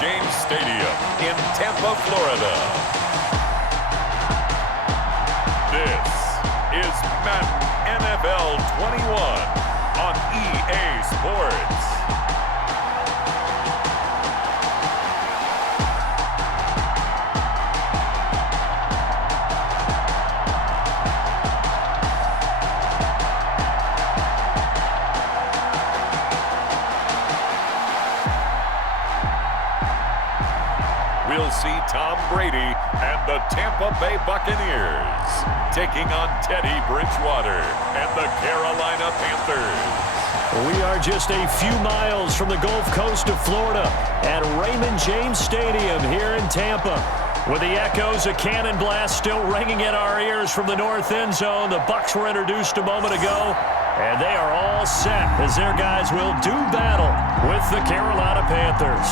James Stadium in Tampa, Florida. This is Madden NFL 21 on EA Sports. We'll see Tom Brady and the Tampa Bay Buccaneers taking on Teddy Bridgewater and the Carolina Panthers. We are just a few miles from the Gulf Coast of Florida at Raymond James Stadium here in Tampa. With the echoes of cannon blast still ringing in our ears from the north end zone, the Bucs were introduced a moment ago, and they are all set as their guys will do battle with the Carolina Panthers.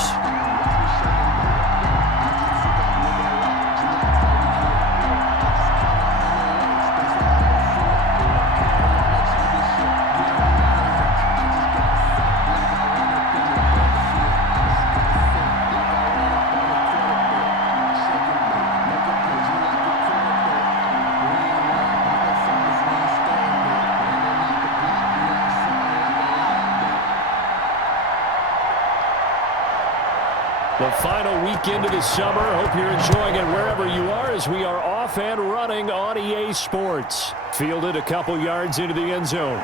The final weekend of the summer. Hope you're enjoying it wherever you are as we are off and running on EA Sports. Fielded a couple yards into the end zone.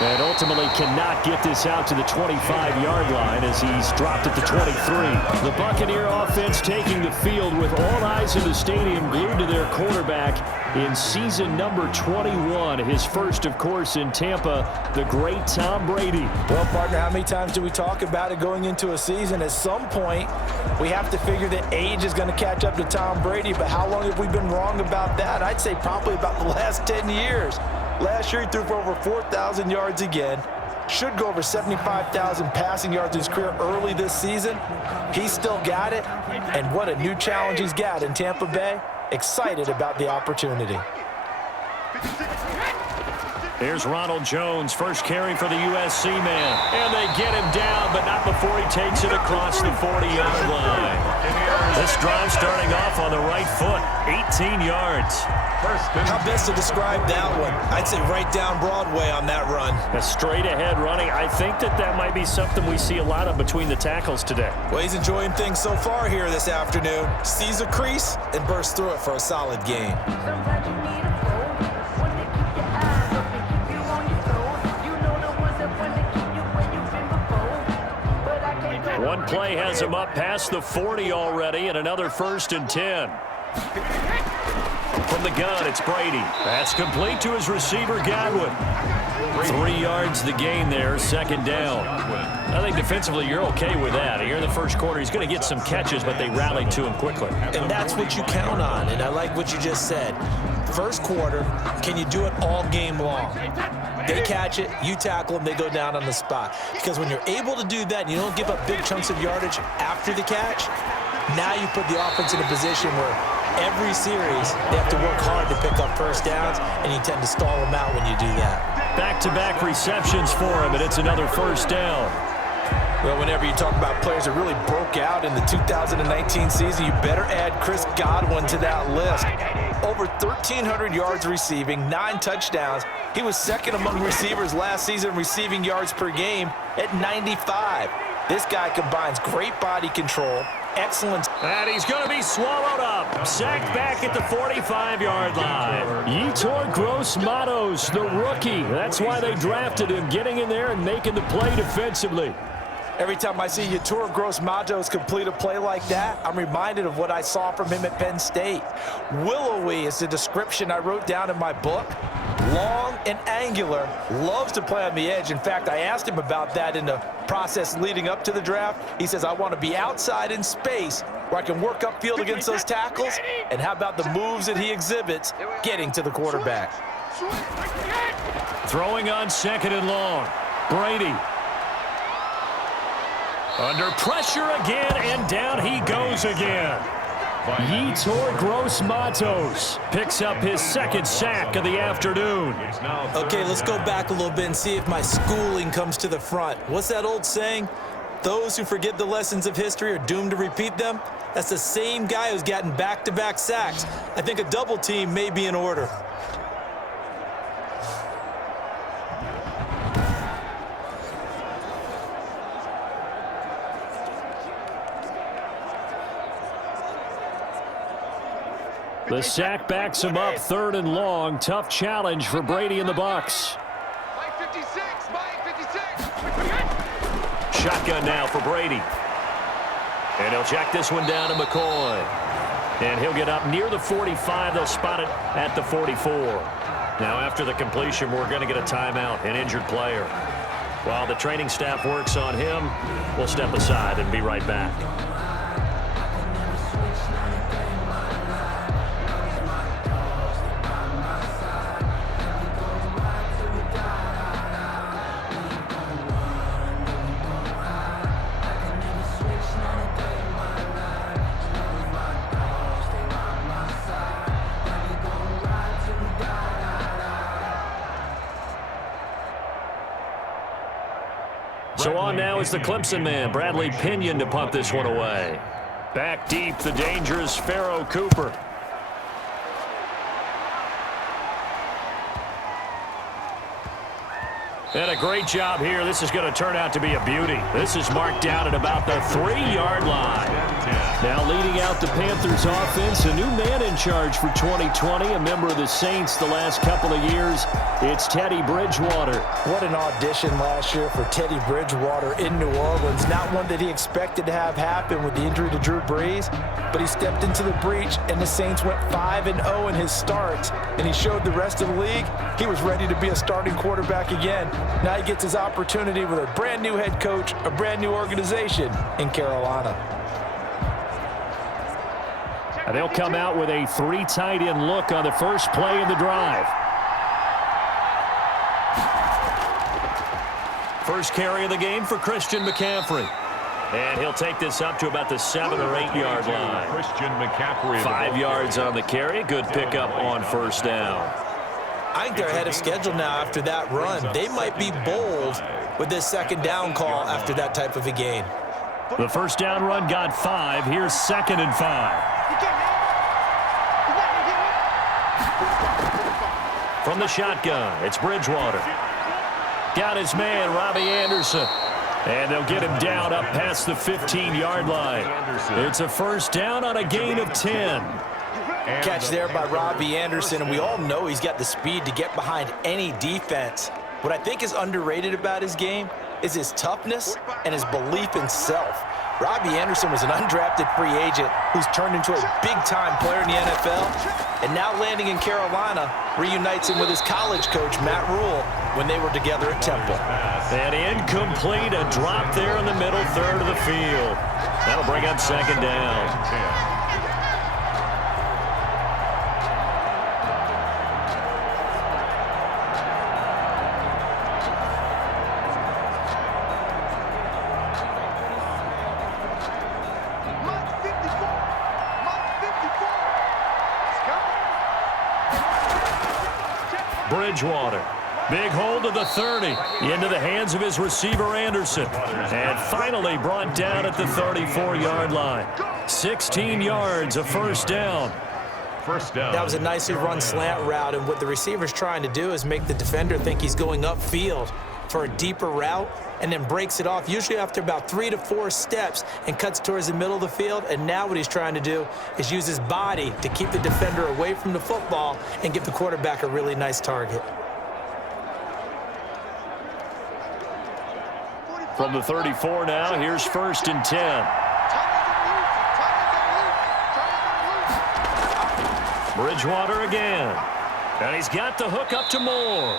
And ultimately cannot get this out to the 25-yard line as he's dropped at the 23. The Buccaneer offense taking the field with all eyes in the stadium glued to their quarterback in season number 21. His first, of course, in Tampa, the great Tom Brady. Well, partner, how many times do we talk about it going into a season? At some point, we have to figure that age is going to catch up to Tom Brady. But how long have we been wrong about that? I'd say probably about the last 10 years. Last year, he threw for over 4,000 yards again. Should go over 75,000 passing yards in his career early this season. He's still got it. And what a new challenge he's got in Tampa Bay. Excited about the opportunity. Here's Ronald Jones, first carry for the USC man. And they get him down, but not before he takes it across the 40-yard line. This drive starting off on the right foot, 18 yards. How best to describe that one? I'd say right down Broadway on that run. A straight-ahead running. I think that might be something we see a lot of between the tackles today. Well, he's enjoying things so far here this afternoon. Sees a crease and bursts through it for a solid game. One play has him up past the 40 already, and another 1st and 10. From the gun, it's Brady. That's complete to his receiver, Godwin. 3 yards the gain there, 2nd down. I think defensively you're okay with that. Here in the first quarter, he's going to get some catches, but they rallied to him quickly. And that's what you count on, and I like what you just said. First quarter, can you do it all game long? They catch it, you tackle them, they go down on the spot. Because when you're able to do that and you don't give up big chunks of yardage after the catch, now you put the offense in a position where every series they have to work hard to pick up first downs, and you tend to stall them out when you do that. Back-to-back receptions for him, and it's another 1st down. Well, whenever you talk about players that really broke out in the 2019 season, you better add Chris Godwin to that list. Over 1,300 yards receiving, 9 touchdowns. He was second among receivers last season receiving yards per game at 95. This guy combines great body control, excellence. And he's going to be swallowed up. Sacked back at the 45-yard line. Yetur Gross-Matos, the rookie. That's why they drafted him, getting in there and making the play defensively. Every time I see Yetur Gross-Matos complete a play like that, I'm reminded of what I saw from him at Penn State. Willowy is the description I wrote down in my book. Long and angular, loves to play on the edge. In fact, I asked him about that in the process leading up to the draft. He says, I want to be outside in space where I can work upfield against those tackles. And how about the moves that he exhibits getting to the quarterback? Throwing on 2nd and long. Brady. Under pressure again, and down he goes again. Yetur Gross-Matos picks up his 2nd sack of the afternoon. Okay, let's go back a little bit and see if my schooling comes to the front. What's that old saying? those who forget the lessons of history are doomed to repeat them, that's the same guy who's gotten back-to-back sacks. I think a double team may be in order. The sack backs him up, 3rd and long. Tough challenge for Brady and the Bucs. Shotgun now for Brady. And he'll check this one down to McCoy. And he'll get up near the 45. They'll spot it at the 44. Now after the completion, we're going to get a timeout, an injured player. While the training staff works on him, we'll step aside and be right back. So on now is the Clemson man, Bradley Pinion, to punt this one away. Back deep, the dangerous Pharaoh Cooper. And a great job here. This is going to turn out to be a beauty. This is marked down at about the 3-yard line. Now leading out the Panthers offense, a new man in charge for 2020, a member of the Saints the last couple of years. It's Teddy Bridgewater. What an audition last year for Teddy Bridgewater in New Orleans. Not one that he expected to have happen with the injury to Drew Brees, but he stepped into the breach, and the Saints went 5-0 in his starts, and he showed the rest of the league he was ready to be a starting quarterback again. Now he gets his opportunity with a brand new head coach, a brand new organization in Carolina. And they'll come out with a 3 tight end look on the first play of the drive. First carry of the game for Christian McCaffrey. And he'll take this up to about the 7 or 8 yard line. Christian McCaffrey. 5 yards on the carry. Good pickup on first down. I think they're ahead of schedule now after that run. They might be bold with this second down call after that type of a gain. The first down run got 5. Here's 2nd and 5. From the shotgun, it's Bridgewater. Got his man, Robby Anderson. And they'll get him down up past the 15-yard line. It's a first down on a gain of 10. Catch there by Robby Anderson, and we all know he's got the speed to get behind any defense. What I think is underrated about his game is his toughness and his belief in self. Robby Anderson was an undrafted free agent who's turned into a big-time player in the NFL, and now landing in Carolina reunites him with his college coach, Matt Rule, when they were together at Temple. And incomplete, a drop there in the middle third of the field. That'll bring up 2nd down. Bridgewater. Big hold of the 30. Into the hands of his receiver, Anderson. And finally brought down at the 34-yard line. 16 yards, a first down. First down. That was a nicely run slant route, and what the receiver's trying to do is make the defender think he's going upfield for a deeper route, and then breaks it off, usually after about 3 to 4 steps, and cuts towards the middle of the field. And now what he's trying to do is use his body to keep the defender away from the football and give the quarterback a really nice target. From the 34 now, here's 1st and 10. Bridgewater again. And he's got the hook up to Moore.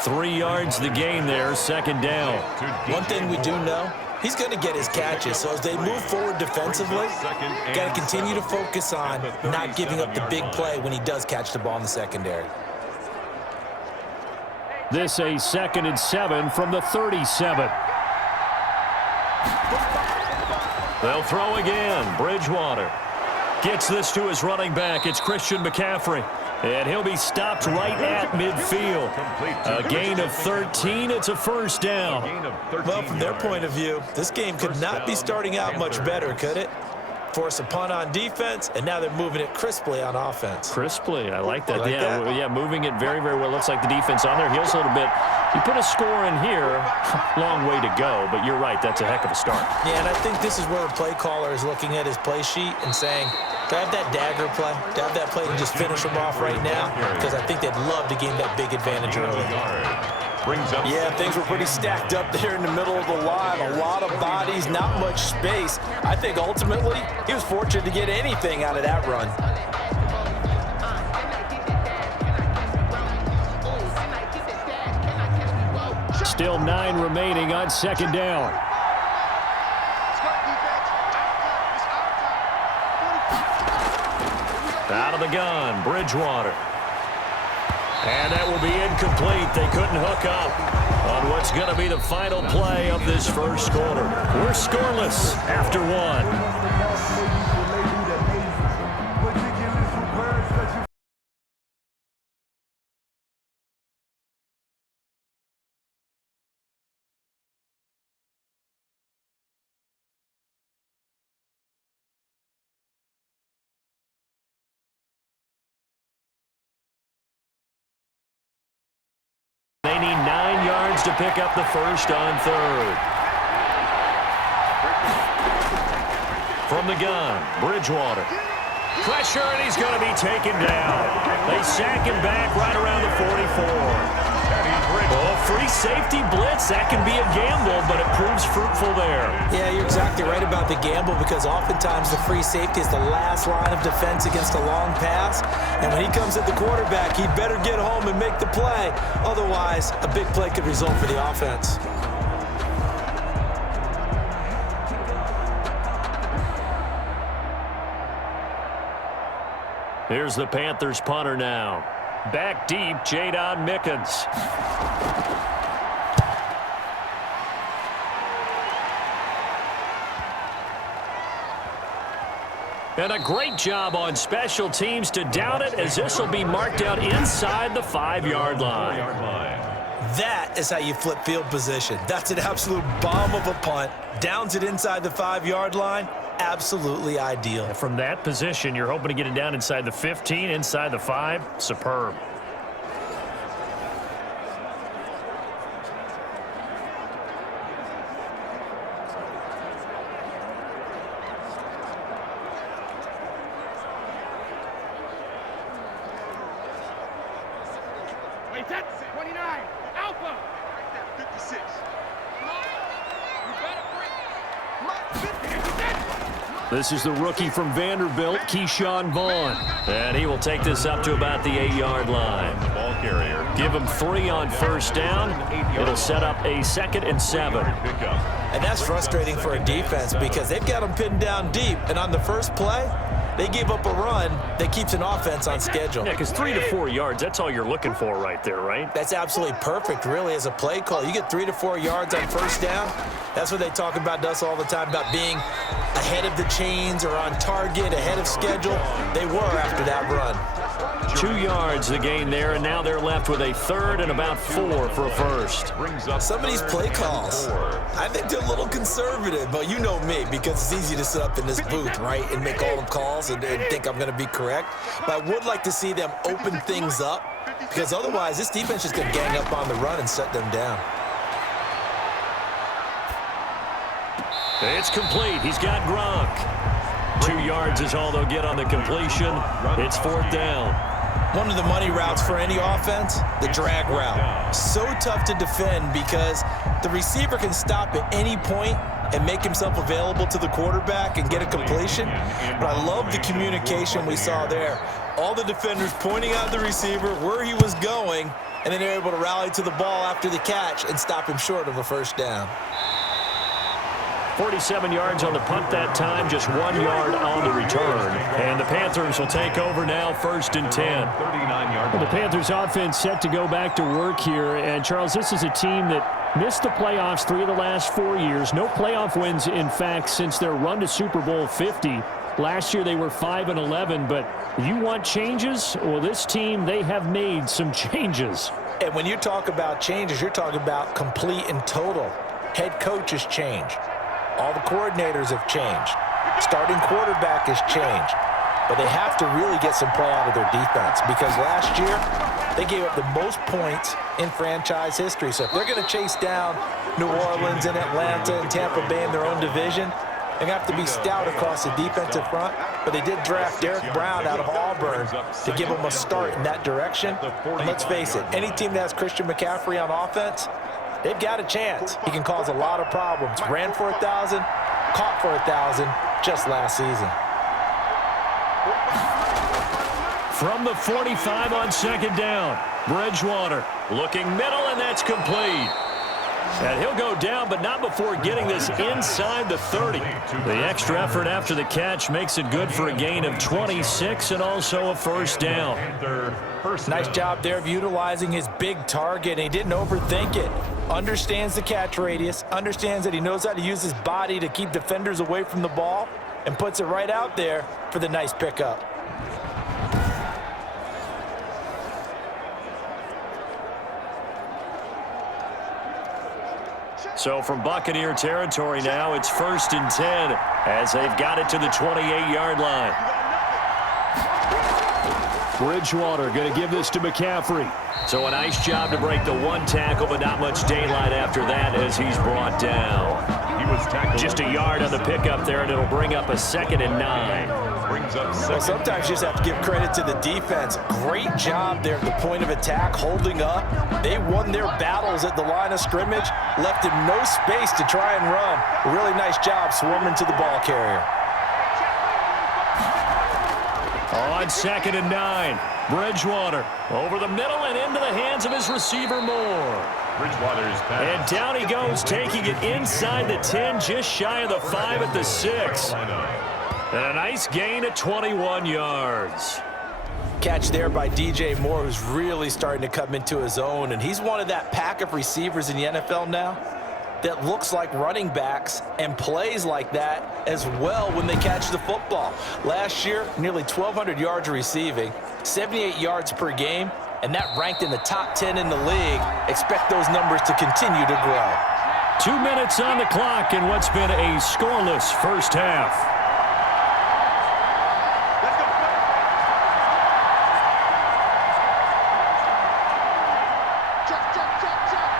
3 yards the gain there, 2nd down. One thing we do know, he's going to get his catches. So as they move forward defensively, got to continue to focus on not giving up the big play when he does catch the ball in the secondary. This a 2nd and 7 from the 37. They'll throw again. Bridgewater gets this to his running back. It's Christian McCaffrey. And he'll be stopped right at midfield. A gain of 13. It's a first down. Well, from their point of view, this game could not be starting out much better, could it? Force a punt on defense, and now they're moving it crisply on offense. Crisply, I like that. Like yeah, that? yeah, moving it very, very well. Looks like the defense on their heels a little bit. You put a score in here, long way to go, but you're right, that's a heck of a start. Yeah, and I think this is where the play caller is looking at his play sheet and saying, do I have that dagger play? Do I have that play and just finish them off right now? Because I think they'd love to gain that big advantage early. Yeah, things were pretty stacked up there in the middle of the line. A lot of bodies, not much space. I think ultimately he was fortunate to get anything out of that run. Still 9 remaining on second down. Out of the gun, Bridgewater. And that will be incomplete. They couldn't hook up on what's going to be the final play of this first quarter. We're scoreless after 1. They need 9 yards to pick up the first on third. From the gun, Bridgewater. Pressure, and he's going to be taken down. They sack him back right around the 44. Oh, free safety blitz. That can be a gamble, but it proves fruitful there. Yeah, you're exactly right about the gamble because oftentimes the free safety is the last line of defense against a long pass. And when he comes at the quarterback, he'd better get home and make the play. Otherwise, a big play could result for the offense. Here's the Panthers punter now. Back deep, Jadon Mickens. And a great job on special teams to down it, as this will be marked out inside the 5-yard line. That is how you flip field position. That's an absolute bomb of a punt. Downs it inside the 5-yard line. Absolutely ideal. From that position, you're hoping to get it down inside the 15, inside the 5. Superb. Wait, that's 29. Alpha. 56. This is the rookie from Vanderbilt, Keyshawn Vaughn. And he will take this up to about the 8-yard line. The ball carrier. Give him 3 on first down. It'll set up a 2nd and 7. And that's frustrating for a defense because they've got them pinned down deep. And on the first play, they gave up a run that keeps an offense on schedule. Yeah, because 3 to 4 yards, that's all you're looking for right there, right? That's absolutely perfect, really, as a play call. You get 3 to 4 yards on first down. That's what they talk about to us all the time, about being ahead of the chains or on target, ahead of schedule. They were after that run. 2 yards the gain there, and now they're left with a 3rd and about 4 for a first. Some of these play calls, I think they're a little conservative, but you know me, because it's easy to sit up in this booth, right, and make all the calls and think I'm going to be correct. But I would like to see them open things up, because otherwise this defense is going to gang up on the run and shut them down. It's complete. He's got Gronk. 2 yards is all they'll get on the completion. It's 4th down. One of the money routes for any offense, the drag route. So tough to defend because the receiver can stop at any point and make himself available to the quarterback and get a completion. But I love the communication we saw there. All the defenders pointing out the receiver, where he was going, and then they're able to rally to the ball after the catch and stop him short of a first down. 47 yards on the punt that time, just 1 yard on the return. And the Panthers will take over now, 1st and 10. Well, the Panthers offense set to go back to work here. And, Charles, this is a team that missed the playoffs 3 of the last 4 years. No playoff wins, in fact, since their run to Super Bowl 50. Last year they were 5-11, but you want changes? Well, this team, they have made some changes. And when you talk about changes, you're talking about complete and total. Head coach has changed. All the coordinators have changed. Starting quarterback has changed. But they have to really get some play out of their defense because last year they gave up the most points in franchise history. So if they're going to chase down New Orleans and Atlanta and Tampa Bay in their own division, they're going to have to be stout across the defensive front. But they did draft Derek Brown out of Auburn to give them a start in that direction. And let's face it, any team that has Christian McCaffrey on offense, they've got a chance. He can cause a lot of problems. Ran for 1,000, caught for 1,000 just last season. From the 45 on second down, Bridgewater looking middle, and that's complete. And he'll go down, but not before getting this inside the 30. The extra effort after the catch makes it good for a gain of 26 and also a first down. Nice job there of utilizing his big target. He didn't overthink it. Understands the catch radius, understands that he knows how to use his body to keep defenders away from the ball, and puts it right out there for the nice pickup. So from Buccaneer territory now, it's 1st and 10 as they've got it to the 28-yard line. Bridgewater going to give this to McCaffrey. So a nice job to break the one tackle, but not much daylight after that as he's brought down. He was tackled just a yard on the pickup there, and it'll bring up a 2nd and 9. Well, sometimes you just have to give credit to the defense. Great job there at the point of attack, holding up. They won their battles at the line of scrimmage, left him no space to try and run. A really nice job swarming to the ball carrier. On 2nd and 9, Bridgewater over the middle and into the hands of his receiver Moore. Bridgewater's pass. And down he goes, taking it inside the 10, just shy of the 5 at the 6. And a nice gain at 21 yards. Catch there by DJ Moore, who's really starting to come into his own. And he's one of that pack of receivers in the NFL now that looks like running backs and plays like that as well when they catch the football. Last year, nearly 1,200 yards receiving, 78 yards per game, and that ranked in the top 10 in the league. Expect those numbers to continue to grow. 2 minutes on the clock in what's been a scoreless first half.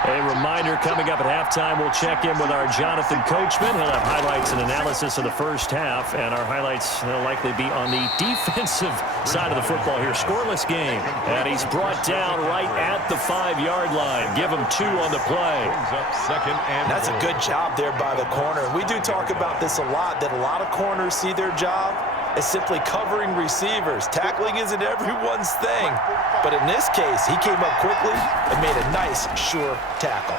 A reminder, coming up at halftime, we'll check in with our Jonathan Coachman. He'll have highlights and analysis of the first half, and our highlights will likely be on the defensive side of the football here. Scoreless game, and he's brought down right at the 5-yard line. Give him 2 on the play. That's a good job there by the corner. We do talk about this a lot, that a lot of corners see their job as simply covering receivers. Tackling isn't everyone's thing. But in this case, he came up quickly and made a nice, sure tackle.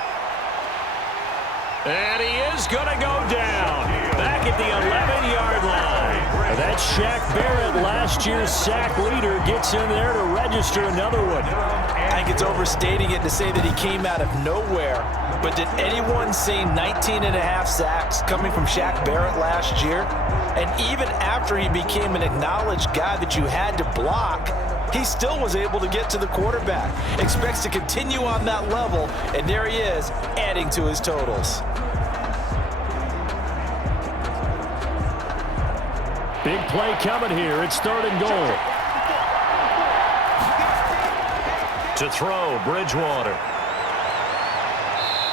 And he is going to go down back at the 11-yard line. That's Shaq Barrett, last year's sack leader, gets in there to register another one. I think it's overstating it to say that he came out of nowhere. But did anyone see 19.5 sacks coming from Shaq Barrett last year? And even after he became an acknowledged guy that you had to block, he still was able to get to the quarterback. Expects to continue on that level, and there he is, adding to his totals. Big play coming here. It's 3rd and goal. To throw, Bridgewater.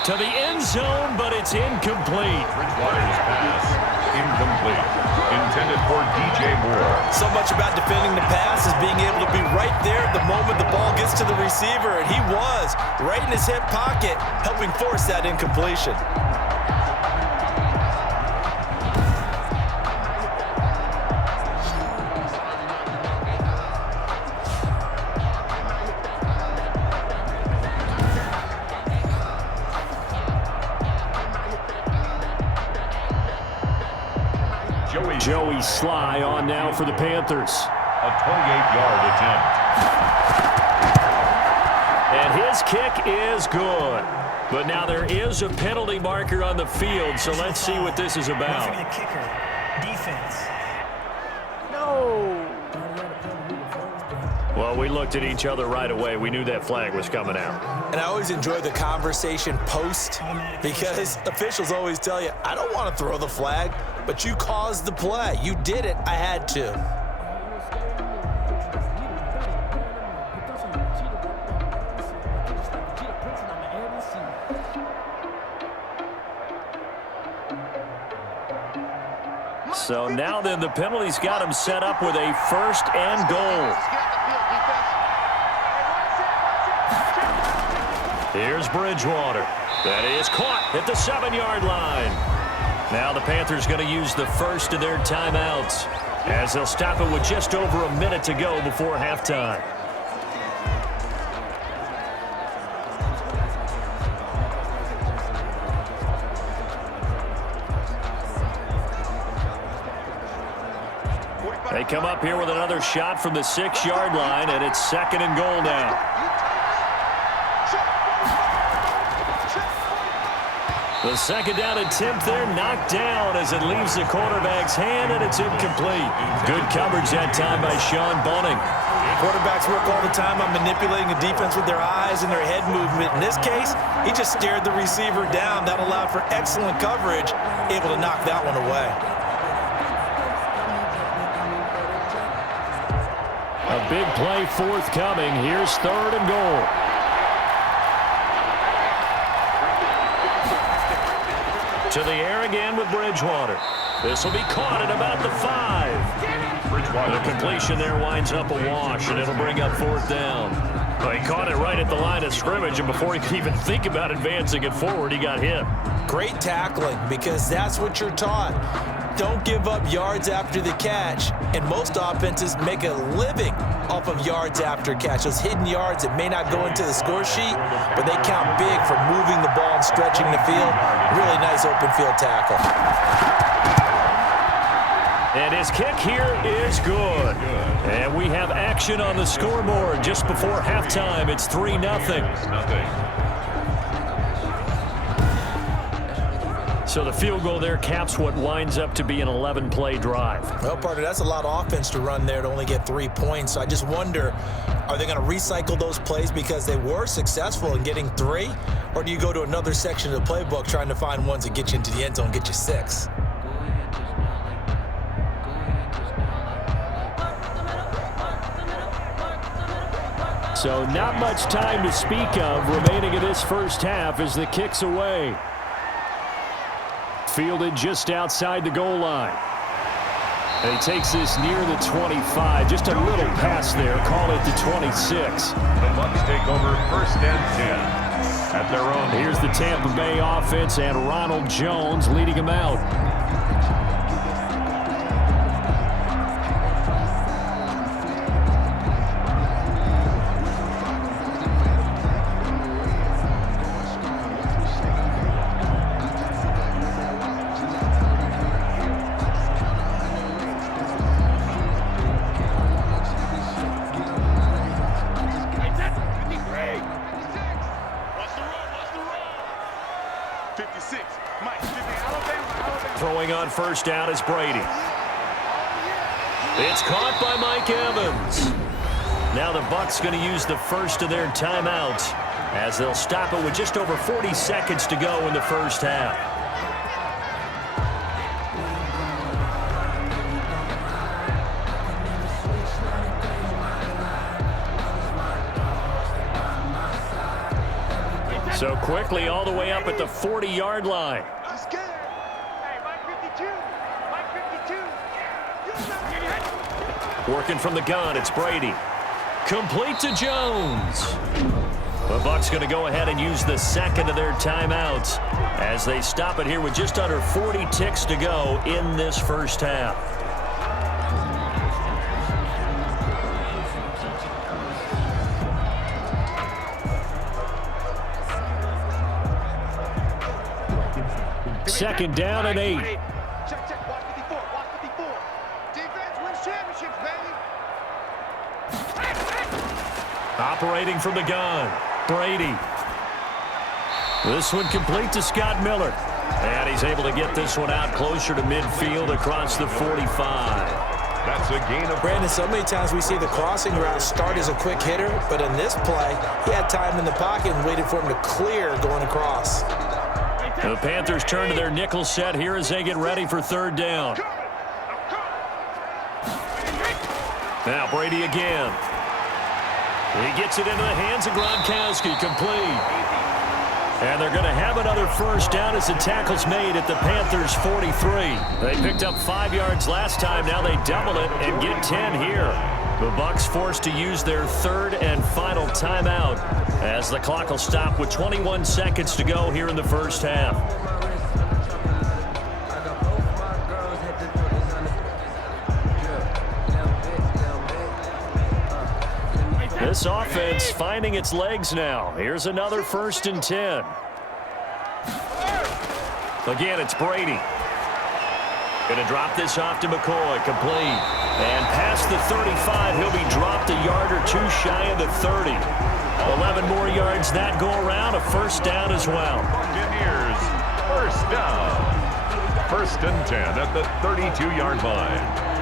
To the end zone, but it's incomplete. Bridgewater's pass, incomplete. Intended for DJ Moore. So much about defending the pass is being able to be right there at the moment the ball gets to the receiver, and he was right in his hip pocket, helping force that incompletion. Joey Sly on now for the Panthers. A 28-yard attempt. And his kick is good. But now there is a penalty marker on the field, so let's see what this is about. The kicker, defense. Oh! Well, we looked at each other right away. We knew that flag was coming out. And I always enjoy the conversation post because officials always tell you, I don't want to throw the flag, but you caused the play. You did it. I had to. So now then the penalty's got him set up with a 1st and goal. Here's Bridgewater. That is caught at the 7-yard line. Now the Panthers going to use the first of their timeouts as they'll stop it with just over a minute to go before halftime. They come up here with another shot from the 6-yard line, and it's 2nd and goal now. The 2nd down attempt there knocked down as it leaves the quarterback's hand, and it's incomplete. Good coverage that time by Sean Bunning. Quarterbacks work all the time on manipulating the defense with their eyes and their head movement. In this case, he just stared the receiver down. That allowed for excellent coverage, able to knock that one away. A big play forthcoming. Here's 3rd and goal. To the air again with Bridgewater. This will be caught at about the 5. Bridgewater. The completion there winds up a wash, and it'll bring up 4th down. Well, he caught it right at the line of scrimmage, and before he could even think about advancing it forward, he got hit. Great tackling, because that's what you're taught. Don't give up yards after the catch, and most offenses make a living off of yards after catch. Those hidden yards that may not go into the score sheet, but they count big for moving the ball and stretching the field. Really nice open field tackle. And his kick here is good. And we have action on the scoreboard just before halftime. It's 3-0. So the field goal there caps what winds up to be an 11-play drive. Well, partner, that's a lot of offense to run there to only get 3 points. So I just wonder, are they going to recycle those plays because they were successful in getting 3? Or do you go to another section of the playbook trying to find ones that get you into the end zone and get you 6? So not much time to speak of remaining in this first half as the kick's away. Fielded just outside the goal line. And he takes this near the 25. Just a little pass there. Call it the 26. The Bucs take over 1st and 10 at their own. Here's the Tampa Bay offense and Ronald Jones leading them out. Throwing on 1st down is Brady. It's caught by Mike Evans. Now the Bucs going to use the first of their timeouts as they'll stop it with just over 40 seconds to go in the first half. So quickly all the way up at the 40-yard line. Working from the gun, it's Brady. Complete to Jones. The Bucs going to go ahead and use the 2nd of their timeouts as they stop it here with just under 40 ticks to go in this first half. Second down and 8. Check. Watch 54. Watch 54. Defense wins championships, baby. Operating from the gun, Brady. This one complete to Scott Miller. And he's able to get this one out closer to midfield across the 45. That's a gain of... Brandon, so many times we see the crossing route start as a quick hitter, but in this play, he had time in the pocket and waited for him to clear going across. The Panthers turn to their nickel set here as they get ready for third down. Now Brady again. He gets it into the hands of Gronkowski, complete. And they're going to have another first down as the tackle's made at the Panthers' 43. They picked up 5 yards last time. Now they double it and get 10 here. The Bucs forced to use their third and final timeout as the clock will stop with 21 seconds to go here in the first half. This offense finding its legs now. Here's another 1st and 10. Again, it's Brady. Going to drop this off to McCoy, complete. And past the 35, he'll be dropped a yard or two shy of the 30. 11 more yards that go around, a first down as well. Buccaneers, first down. 1st and 10 at the 32-yard line.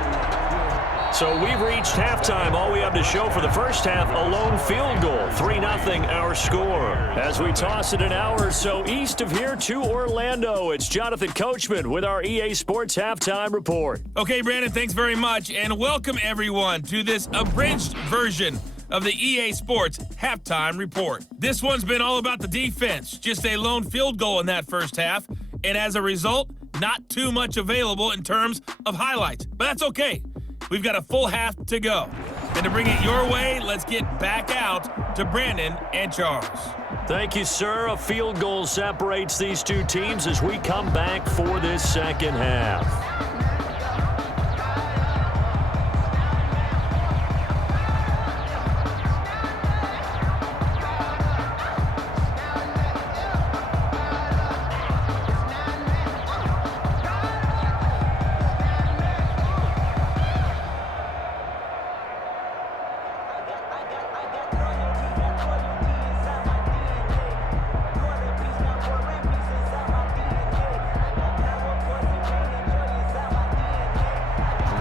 So we've reached halftime. All we have to show for the first half, a lone field goal. 3-0 our score. As we toss it an hour or so east of here to Orlando, it's Jonathan Coachman with our EA Sports Halftime Report. Okay, Brandon, thanks very much, and welcome everyone to this abridged version of the EA Sports Halftime Report. This one's been all about the defense. Just a lone field goal in that first half, and as a result, not too much available in terms of highlights. But that's okay. We've got a full half to go. And to bring it your way, let's get back out to Brandon and Charles. Thank you, sir. A field goal separates these two teams as we come back for this second half.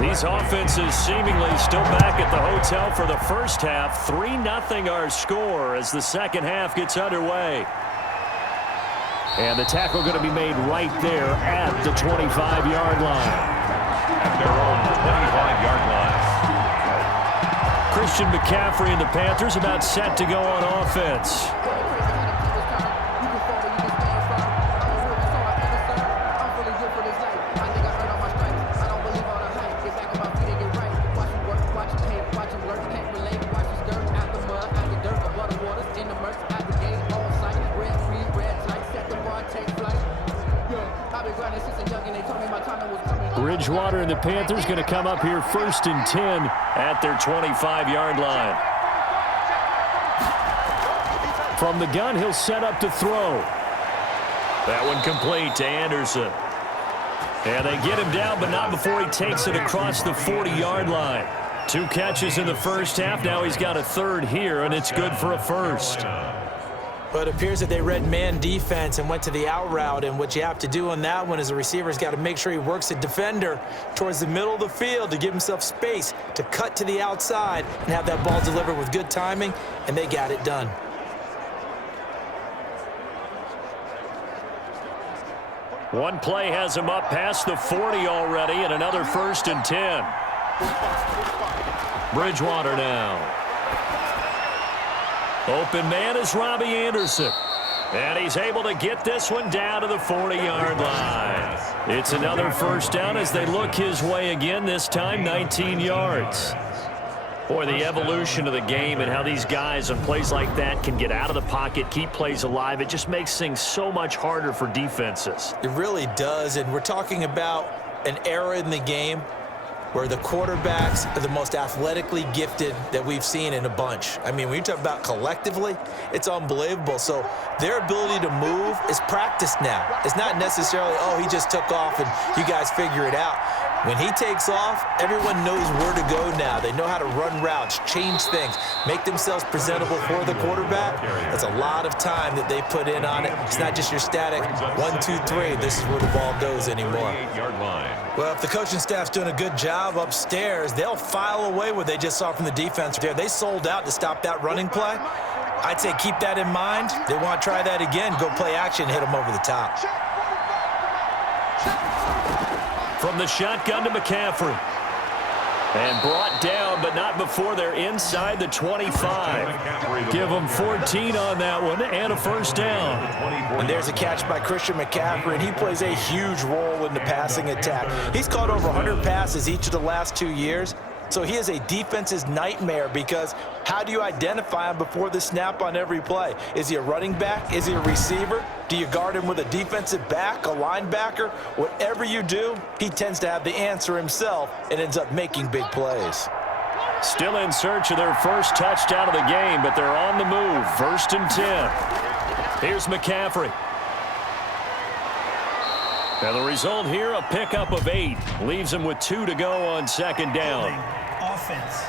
These offenses seemingly still back at the hotel for the first half. 3-0 our score as the second half gets underway. And the tackle going to be made right there at the 25-yard line. At their own 25-yard line. Christian McCaffrey and the Panthers about set to go on offense. Bridgewater and the Panthers going to come up here 1st and 10 at their 25-yard line. From the gun, he'll set up to throw. That one complete to Anderson. And they get him down, but not before he takes it across the 40-yard line. 2 catches in the first half. Now he's got a third here, and it's good for a first. But it appears that they read man defense and went to the out route, and what you have to do on that one is the receiver's got to make sure he works the defender towards the middle of the field to give himself space to cut to the outside and have that ball delivered with good timing, and they got it done. One play has him up past the 40 already, and another 1st and 10. Bridgewater now. Open man is Robby Anderson. And he's able to get this one down to the 40-yard line. It's another first down as they look his way again, this time 19 yards. Boy, the evolution of the game and how these guys on plays like that can get out of the pocket, keep plays alive, it just makes things so much harder for defenses. It really does, and we're talking about an era in the game where the quarterbacks are the most athletically gifted that we've seen in a bunch. I mean, when you talk about collectively, it's unbelievable. So their ability to move is practiced now. It's not necessarily, oh, he just took off and you guys figure it out. When he takes off, everyone knows where to go now. They know how to run routes, change things, make themselves presentable for the quarterback. That's a lot of time that they put in on it. It's not just your static 1, 2, 3. This is where the ball goes anymore. Well, if the coaching staff's doing a good job upstairs, they'll file away what they just saw from the defense there. They sold out to stop that running play. I'd say keep that in mind. They want to try that again, go play action, hit them over the top. From the shotgun to McCaffrey. And brought down, but not before they're inside the 25. Give them 14 on that one and a first down. And there's a catch by Christian McCaffrey, and he plays a huge role in the passing attack. He's caught over 100 passes each of the last 2 years. So he is a defense's nightmare because how do you identify him before the snap on every play? Is he a running back? Is he a receiver? Do you guard him with a defensive back, a linebacker? Whatever you do, he tends to have the answer himself and ends up making big plays. Still in search of their first touchdown of the game, but they're on the move. 1st and 10. Here's McCaffrey. And the result here, a pickup of 8. Leaves him with 2 to go on 2nd down. Offense.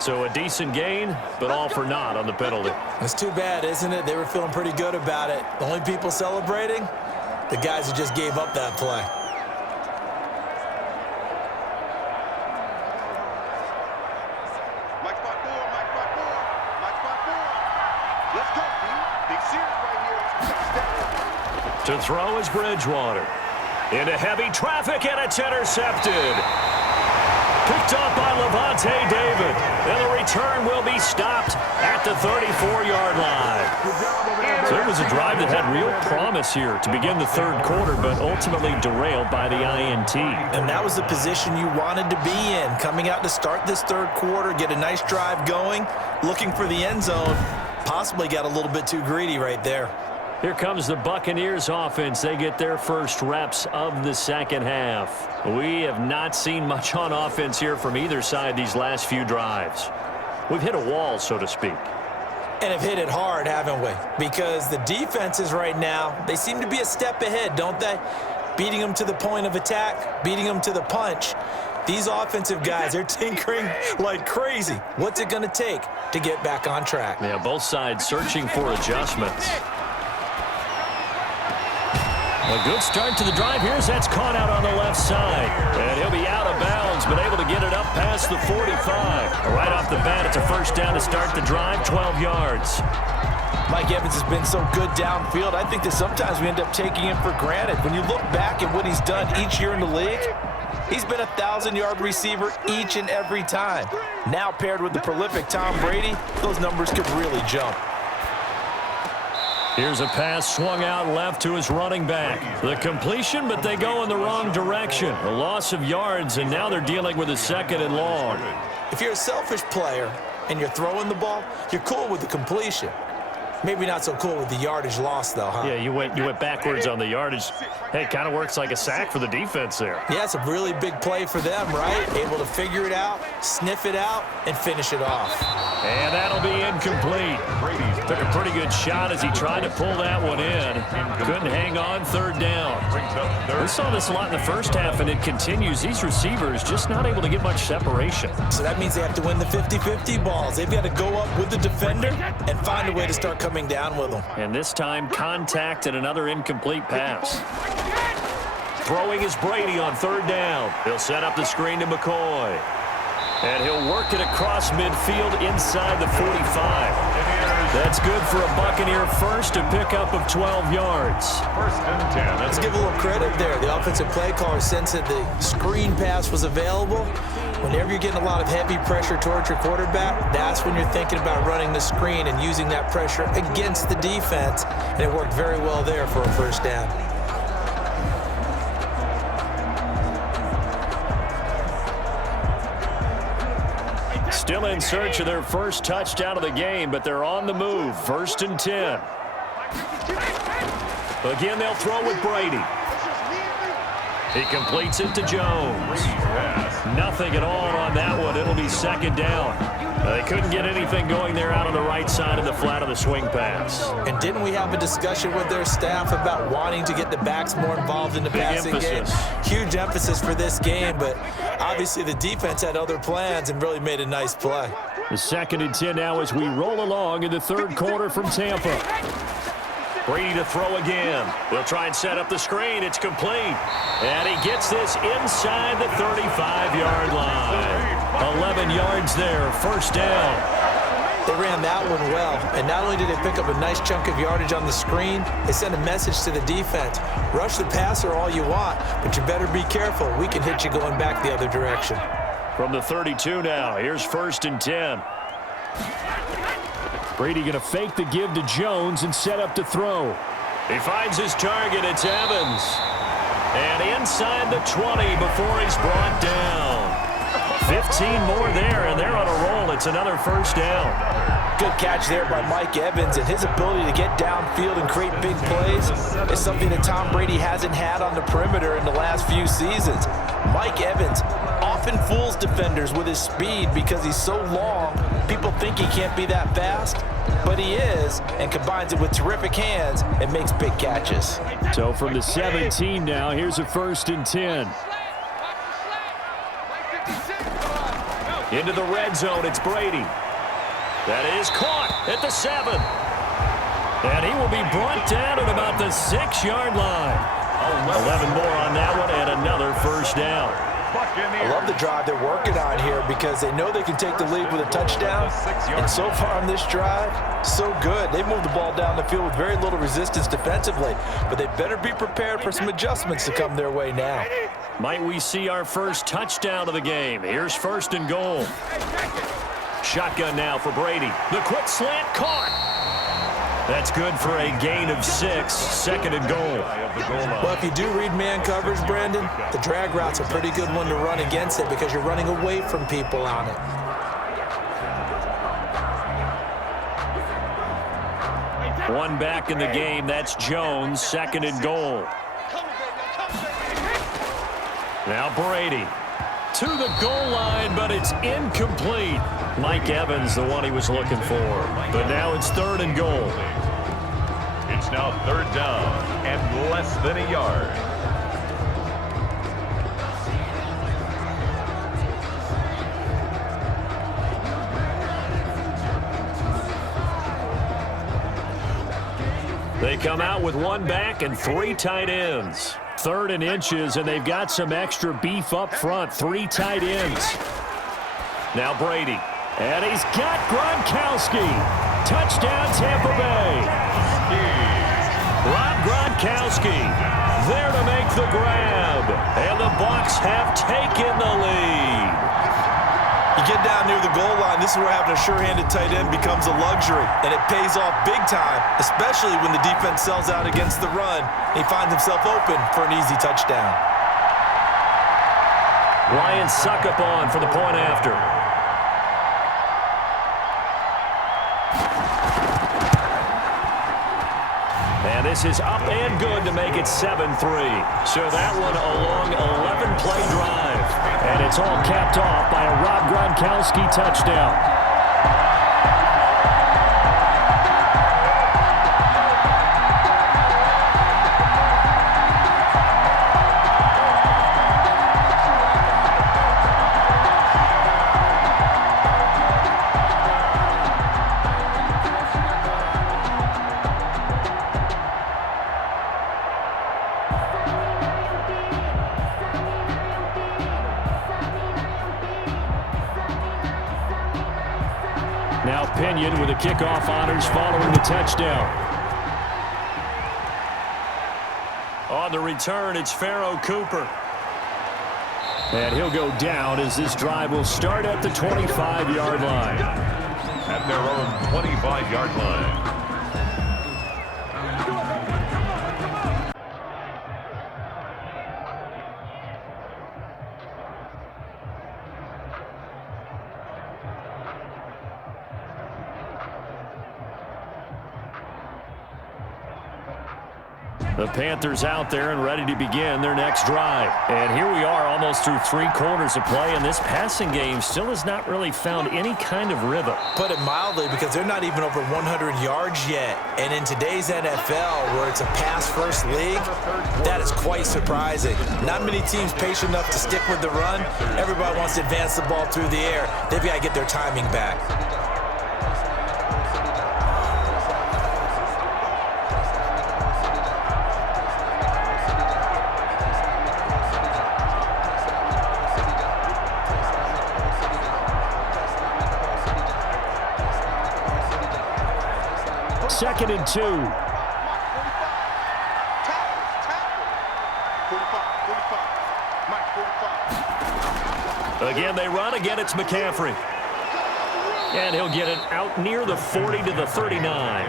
So a decent gain, but all for naught on the penalty. It's too bad, isn't it? They were feeling pretty good about it. The only people celebrating, the guys who just gave up that play. Mike spot 4, Mike spot 4, Mike spot 4. Let's go, team. Big series right here. To throw is Bridgewater. Into heavy traffic, and it's intercepted. Picked up by Levante David. And the return will be stopped at the 34-yard line. So it was a drive that had real promise here to begin the 3rd quarter, but ultimately derailed by the INT. And that was the position you wanted to be in, coming out to start this 3rd quarter, get a nice drive going, looking for the end zone. Possibly got a little bit too greedy right there. Here comes the Buccaneers offense. They get their first reps of the 2nd half. We have not seen much on offense here from either side these last few drives. We've hit a wall, so to speak. And have hit it hard, haven't we? Because the defenses right now, they seem to be a step ahead, don't they? Beating them to the point of attack, beating them to the punch. These offensive guys, they're tinkering like crazy. What's it going to take to get back on track? Yeah, both sides searching for adjustments. A good start to the drive. Here's that's caught out on the left side. And he'll be out of bounds, but able to get it up past the 45. Right off the bat, it's a first down to start the drive, 12 yards. Mike Evans has been so good downfield. I think that sometimes we end up taking him for granted. When you look back at what he's done each year in the league, he's been a 1,000-yard receiver each and every time. Now paired with the prolific Tom Brady, those numbers could really jump. Here's a pass swung out left to his running back. The completion, but they go in the wrong direction. A loss of yards, and now they're dealing with a 2nd and long. If you're a selfish player and you're throwing the ball, you're cool with the completion. Maybe not so cool with the yardage loss, though, huh? Yeah, you went backwards on the yardage. Hey, it kind of works like a sack for the defense there. Yeah, it's a really big play for them, right? Able to figure it out, sniff it out, and finish it off. And that'll be incomplete. Took a pretty good shot as he tried to pull that one in. Couldn't hang on, 3rd down. We saw this a lot in the first half, and it continues. These receivers just not able to get much separation. So that means they have to win the 50-50 balls. They've got to go up with the defender and find a way to start coming down with them. And this time, contact and another incomplete pass. Throwing is Brady on 3rd down. He'll set up the screen to McCoy. And he'll work it across midfield inside the 45. That's good for a Buccaneer first, a pickup of 12 yards. 1st and 10. Let's give a little credit there. The offensive play caller sensed that the screen pass was available. Whenever you're getting a lot of heavy pressure towards your quarterback, that's when you're thinking about running the screen and using that pressure against the defense. And it worked very well there for a 1st down. Still in search of their first touchdown of the game, but they're on the move. 1st and 10. Again, they'll throw with Brady. He completes it to Jones. Nothing at all on that one. It'll be second down. They couldn't get anything going there out on the right side of the flat of the swing pass. And didn't we have a discussion with their staff about wanting to get the backs more involved in the passing game? Huge emphasis for this game, but obviously the defense had other plans and really made a nice play. The 2nd and 10 now as we roll along in the third quarter from Tampa. Brady to throw again. They'll try and set up the screen. It's complete. And he gets this inside the 35-yard line. 11 yards there, first down. They ran that one well, and not only did they pick up a nice chunk of yardage on the screen, they sent a message to the defense. Rush the passer all you want, but you better be careful. We can hit you going back the other direction. From the 32 now, here's 1st and 10. Brady going to fake the give to Jones and set up to throw. He finds his target. It's Evans. And inside the 20 before he's brought down. 15 more there, and they're on a roll. It's another first down. Good catch there by Mike Evans, and his ability to get downfield and create big plays is something that Tom Brady hasn't had on the perimeter in the last few seasons. Mike Evans often fools defenders with his speed because he's so long. People think he can't be that fast, but he is, and combines it with terrific hands and makes big catches. So from the 17 now, here's a 1st and 10. Into the red zone, it's Brady. That is caught at the 7. And he will be brought down at about the 6-yard line. 11 more on that one, and another first down. I love the drive they're working on here because they know they can take the lead with a touchdown. And so far on this drive, so good. They moved the ball down the field with very little resistance defensively, but they better be prepared for some adjustments to come their way now. Might we see our first touchdown of the game? Here's 1st and goal. Shotgun now for Brady. The quick slant caught. That's good for a gain of 6. 2nd and goal. Well, if you do read man coverage, Brandon, the drag route's a pretty good one to run against it because you're running away from people on it. One back in the game. That's Jones. 2nd and goal. Now Brady to the goal line, but it's incomplete. Mike Evans, the one he was looking for. But now it's 3rd and goal. It's now 3rd down and less than a yard. They come out with one back and 3 tight ends. 3rd and inches, and they've got some extra beef up front. 3 tight ends. Now Brady. And he's got Gronkowski. Touchdown, Tampa Bay. Rob Gronkowski there to make the grab. And the Bucs have taken the lead. You get down near the goal line, this is where having a sure-handed tight end becomes a luxury, and it pays off big time, especially when the defense sells out against the run. He finds himself open for an easy touchdown. Ryan Succop for the point after. And this is up and good to make it 7-3. So that one a long 11-play drive. And it's all capped off by a Rob Gronkowski touchdown. Now Pinion with the kickoff honors following the touchdown. On the return, it's Pharaoh Cooper. And he'll go down as this drive will start at the 25-yard line. At their own 25-yard line. The Panthers out there and ready to begin their next drive. And here we are almost through 3 quarters of play, and this passing game still has not really found any kind of rhythm. Put it mildly, because they're not even over 100 yards yet. And in today's NFL, where it's a pass-first league, that is quite surprising. Not many teams patient enough to stick with the run. Everybody wants to advance the ball through the air. They've got to get their timing back. Second and 2. 45. Mike, 45. Again, they run. Again, it's McCaffrey. And he'll get it out near the 40 to the 39.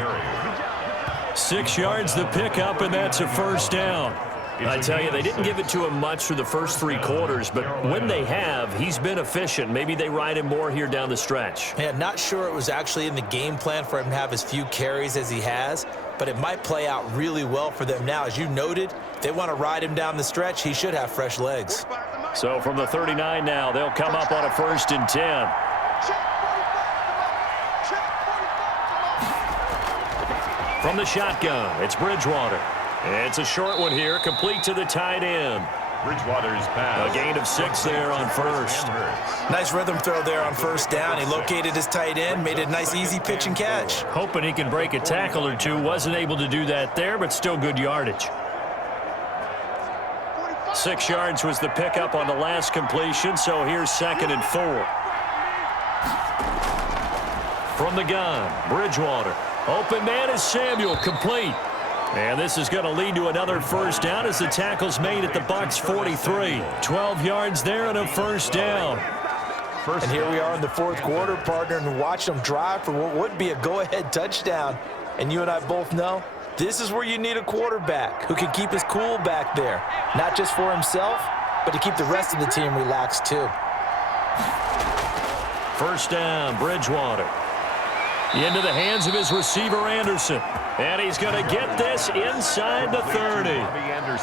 6 yards the pickup, and that's a first down. I tell you, they didn't give it to him much through the first 3 quarters, but when they have, he's been efficient. Maybe they ride him more here down the stretch. Yeah, not sure it was actually in the game plan for him to have as few carries as he has, but it might play out really well for them now. As you noted, if they want to ride him down the stretch, he should have fresh legs. So from the 39 now, they'll come up on a 1st and 10. From the shotgun, it's Bridgewater. It's a short one here, complete to the tight end. Bridgewater's pass. A gain of 6 there on first. Nice rhythm throw there on first down. He located his tight end, made it a nice easy pitch and catch. Hoping he can break a tackle or two. Wasn't able to do that there, but still good yardage. 6 yards was the pickup on the last completion, so here's 2nd and 4. From the gun, Bridgewater. Open man is Samuel, complete. And this is going to lead to another first down as the tackle's made at the Bucs 43. 12 yards there and a first down. And here we are in the 4th quarter, partner, and watch them drive for what would be a go-ahead touchdown. And you and I both know this is where you need a quarterback who can keep his cool back there. Not just for himself, but to keep the rest of the team relaxed too. First down, Bridgewater. Into the hands of his receiver, Anderson. And he's going to get this inside the 30.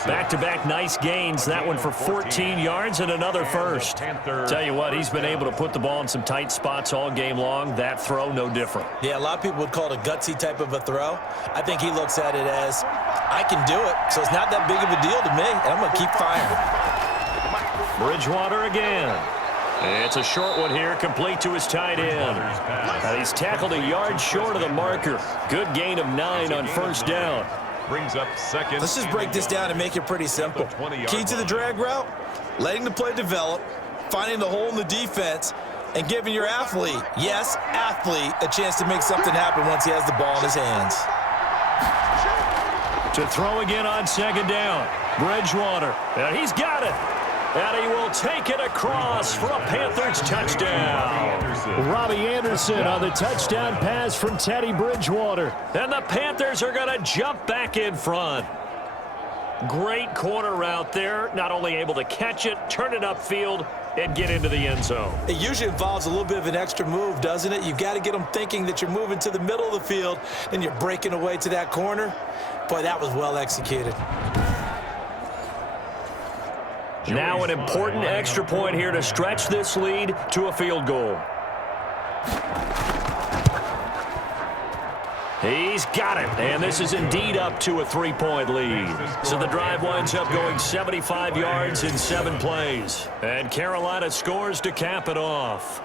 Back-to-back nice gains. That one for 14 yards and another first. Tell you what, he's been able to put the ball in some tight spots all game long. That throw, no different. Yeah, a lot of people would call it a gutsy type of a throw. I think he looks at it as, I can do it, so it's not that big of a deal to me, and I'm going to keep firing. Bridgewater again. It's a short one here, complete to his tight end. And he's tackled a yard short of the marker. Good gain of 9 on first down. Brings up 2nd. Let's just break this down and make it pretty simple. Key to the drag route, letting the play develop, finding the hole in the defense, and giving your athlete, yes, athlete, a chance to make something happen once he has the ball in his hands. To throw again on 2nd down. Bridgewater, and he's got it. And he will take it across for a Panthers touchdown. Robby Anderson on the touchdown pass from Teddy Bridgewater. And the Panthers are going to jump back in front. Great corner route there. Not only able to catch it, turn it upfield, and get into the end zone. It usually involves a little bit of an extra move, doesn't it? You've got to get them thinking that you're moving to the middle of the field, and you're breaking away to that corner. Boy, that was well executed. Now an important extra point here to stretch this lead to a field goal. He's got it, and this is indeed up to a 3-point lead. So the drive winds up going 75 yards in 7 plays. And Carolina scores to cap it off.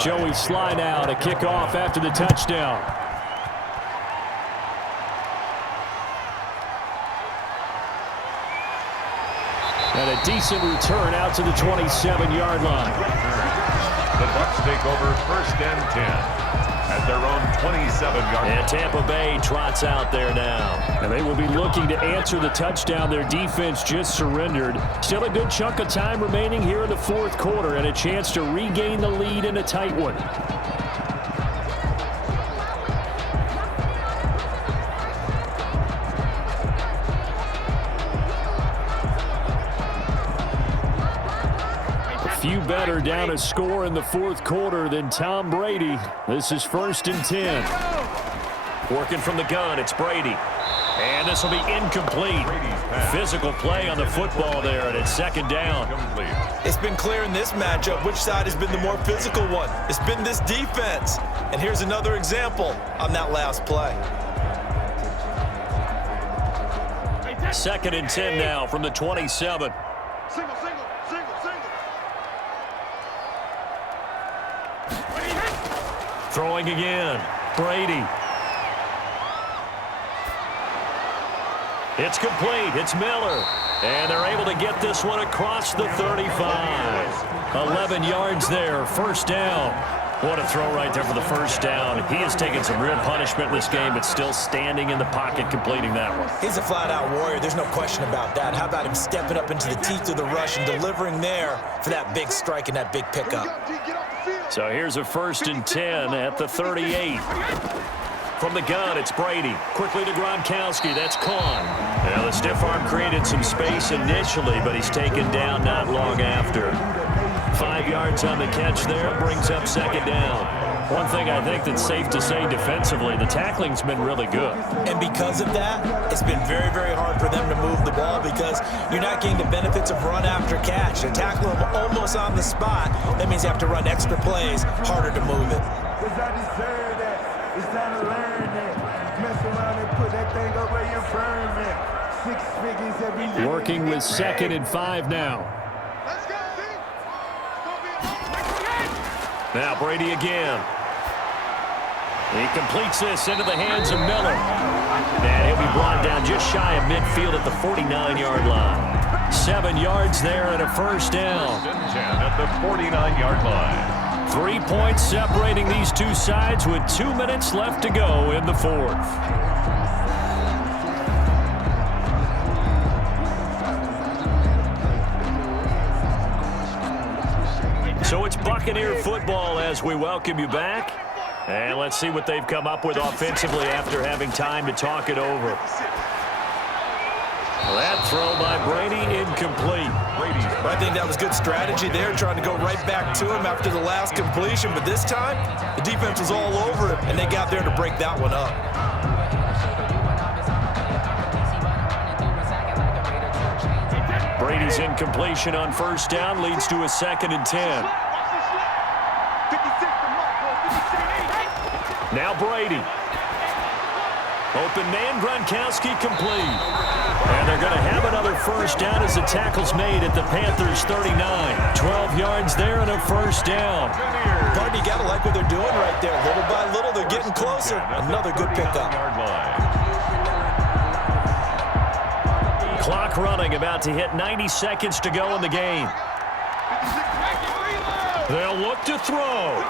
Joey Sly now to kick off after the touchdown. And a decent return out to the 27-yard line. The Bucs take over 1st and 10 at their own 27-yard line. And Tampa Bay trots out there now. And they will be looking to answer the touchdown their defense just surrendered. Still a good chunk of time remaining here in the fourth quarter and a chance to regain the lead in a tight one. Few better down a score in the fourth quarter than Tom Brady. This is 1st and 10. Working from the gun, it's Brady. And this will be incomplete. Physical play on the football there, and it's 2nd down. It's been clear in this matchup which side has been the more physical one. It's been this defense. And here's another example on that last play. 2nd and 10 now from the 27. Single. Throwing again. Brady. It's complete. It's Miller. And they're able to get this one across the 35. 11 yards there. 1st down. What a throw right there for the 1st down. He has taken some real punishment in this game, but still standing in the pocket completing that one. He's a flat-out warrior. There's no question about that. How about him stepping up into the teeth of the rush and delivering there for that big strike and that big pickup? So here's a 1st and 10 at the 38. From the gun, it's Brady. Quickly to Gronkowski. That's Kahn. Now, the stiff arm created some space initially, but he's taken down not long after. 5 yards on the catch there. Brings up 2nd down. One thing I think that's safe to say defensively, the tackling's been really good. And because of that, it's been very, very hard for them to move the ball because you're not getting the benefits of run after catch. They tackle them almost on the spot. That means you have to run extra plays, harder to move it. It's time to learn that. Mess around and put that thing over your firm. 6 figures every day. Working with 2nd and 5 now. Let's go, Now Brady again. He completes this into the hands of Miller. And he'll be brought down just shy of midfield at the 49-yard line. 7 yards there and a 1st down. 10 at the 49-yard line. 3 points separating these two sides with 2 minutes left to go in the fourth. So it's Buccaneer football as we welcome you back. And let's see what they've come up with offensively after having time to talk it over. That throw by Brady incomplete. I think that was good strategy there, trying to go right back to him after the last completion. But this time, the defense was all over it, and they got there to break that one up. Brady's incompletion on 1st down leads to a 2nd and 10. Now Brady. Open man, Gronkowski complete. And they're going to have another 1st down as the tackle's made at the Panthers 39. 12 yards there and a 1st down. Pardon, you got to like what they're doing right there. Little by little, they're getting closer. Another good pickup. Clock running, about to hit 90 seconds to go in the game. They'll look to throw.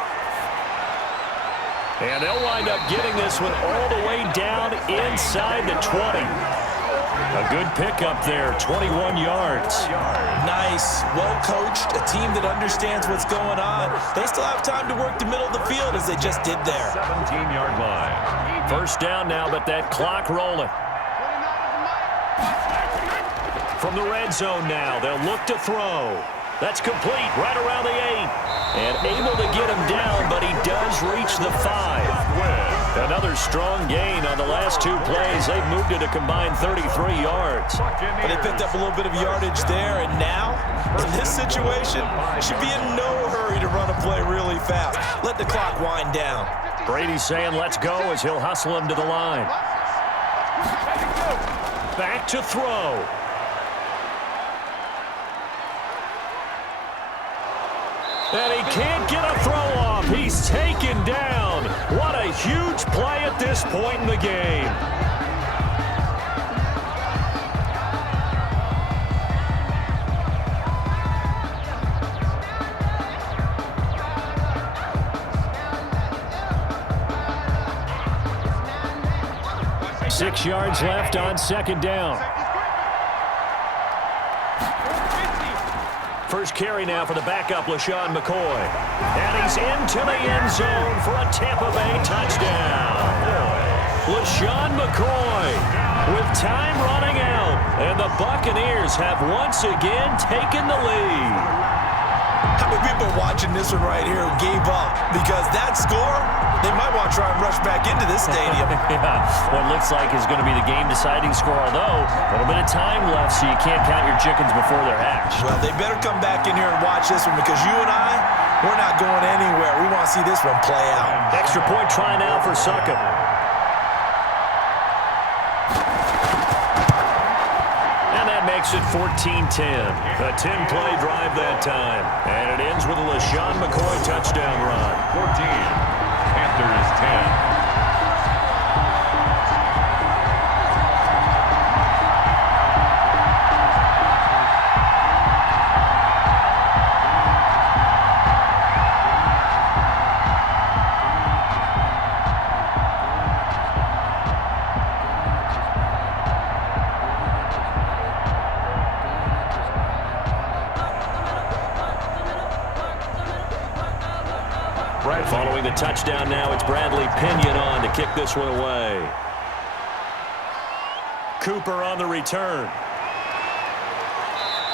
And they'll wind up getting this one all the way down inside the 20. A good pickup there, 21 yards. Nice, well-coached, a team that understands what's going on. They still have time to work the middle of the field as they just did there. 17-yard line. 1st down now, but that clock rolling. From the red zone now, they'll look to throw. That's complete, right around the 8. And able to get him down, but he does reach the 5. Another strong gain on the last 2 plays. They've moved it a combined 33 yards. But they picked up a little bit of yardage there, and now, in this situation, should be in no hurry to run a play really fast. Let the clock wind down. Brady's saying let's go as he'll hustle him to the line. Back to throw. And he can't get a throw off. He's taken down. What a huge play at this point in the game. 6 yards left on second down. First carry now for the backup, LaShawn McCoy. And he's into the end zone for a Tampa Bay touchdown. LaShawn McCoy with time running out. And the Buccaneers have once again taken the lead. How many people watching this one right here who gave up? Because that score, they might want to try and rush back into this stadium. Yeah, what looks like is going to be the game-deciding score, although a little bit of time left, so you can't count your chickens before they're hatched. Well, they better come back in here and watch this one because you and I, we're not going anywhere. We want to see this one play out. Extra point try now for Succop. Makes it 14-10. A 10-play drive that time. And it ends with a LaShawn McCoy touchdown run. 14. Panthers 10. Following the touchdown now, it's Bradley Pinion on to kick this one away. Cooper on the return.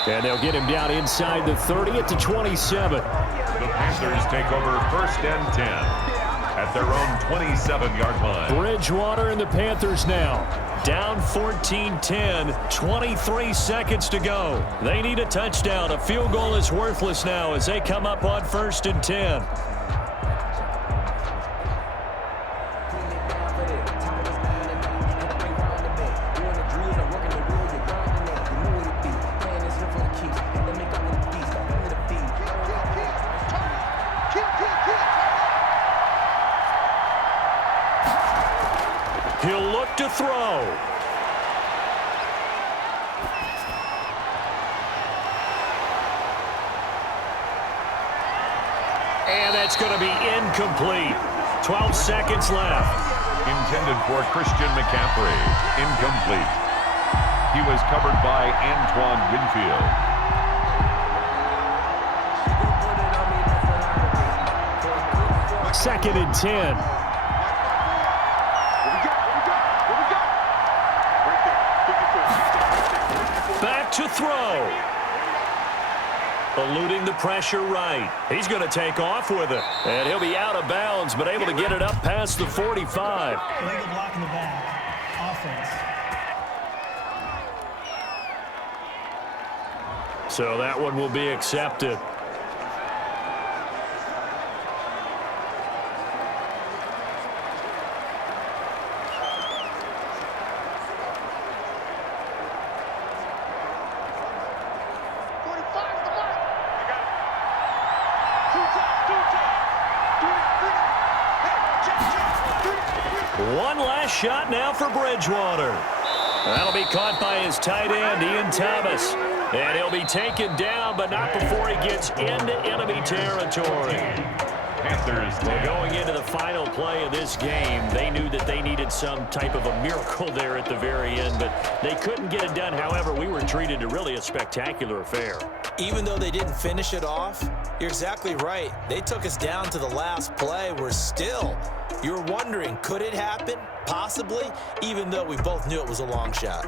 And they'll get him down inside the 30 at the 27. The Panthers take over 1st and 10 at their own 27-yard line. Bridgewater and the Panthers now. Down 14-10, 23 seconds to go. They need a touchdown. A field goal is worthless now as they come up on 1st and 10. He'll look to throw. And that's going to be incomplete. 12 seconds left. Intended for Christian McCaffrey. Incomplete. He was covered by Antoine Winfield. Second and 10. Back to throw. Eluding the pressure right. He's going to take off with it. And he'll be out of bounds, but able to get it up past the 45. Illegal block in the back. Offense. So that one will be accepted. One last shot now for Bridgewater. That'll be caught by his tight end, Ian Thomas. And he'll be taken down, but not before he gets into enemy territory. Panthers going into the final play of this game, they knew that they needed some type of a miracle there at the very end, but they couldn't get it done. However, we were treated to really a spectacular affair. Even though they didn't finish it off, you're exactly right. They took us down to the last play. We're still, you're wondering, could it happen? Possibly, even though we both knew it was a long shot.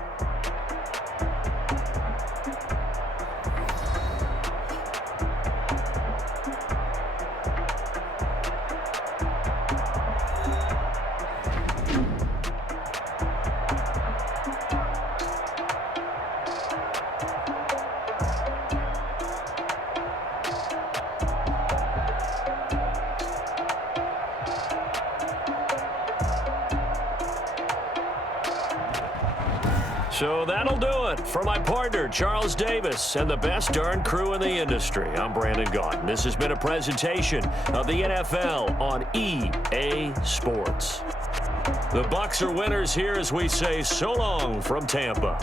So that'll do it for my partner, Charles Davis, and the best darn crew in the industry. I'm Brandon Gaudin. This has been a presentation of the NFL on EA Sports. The Bucs are winners here as we say so long from Tampa.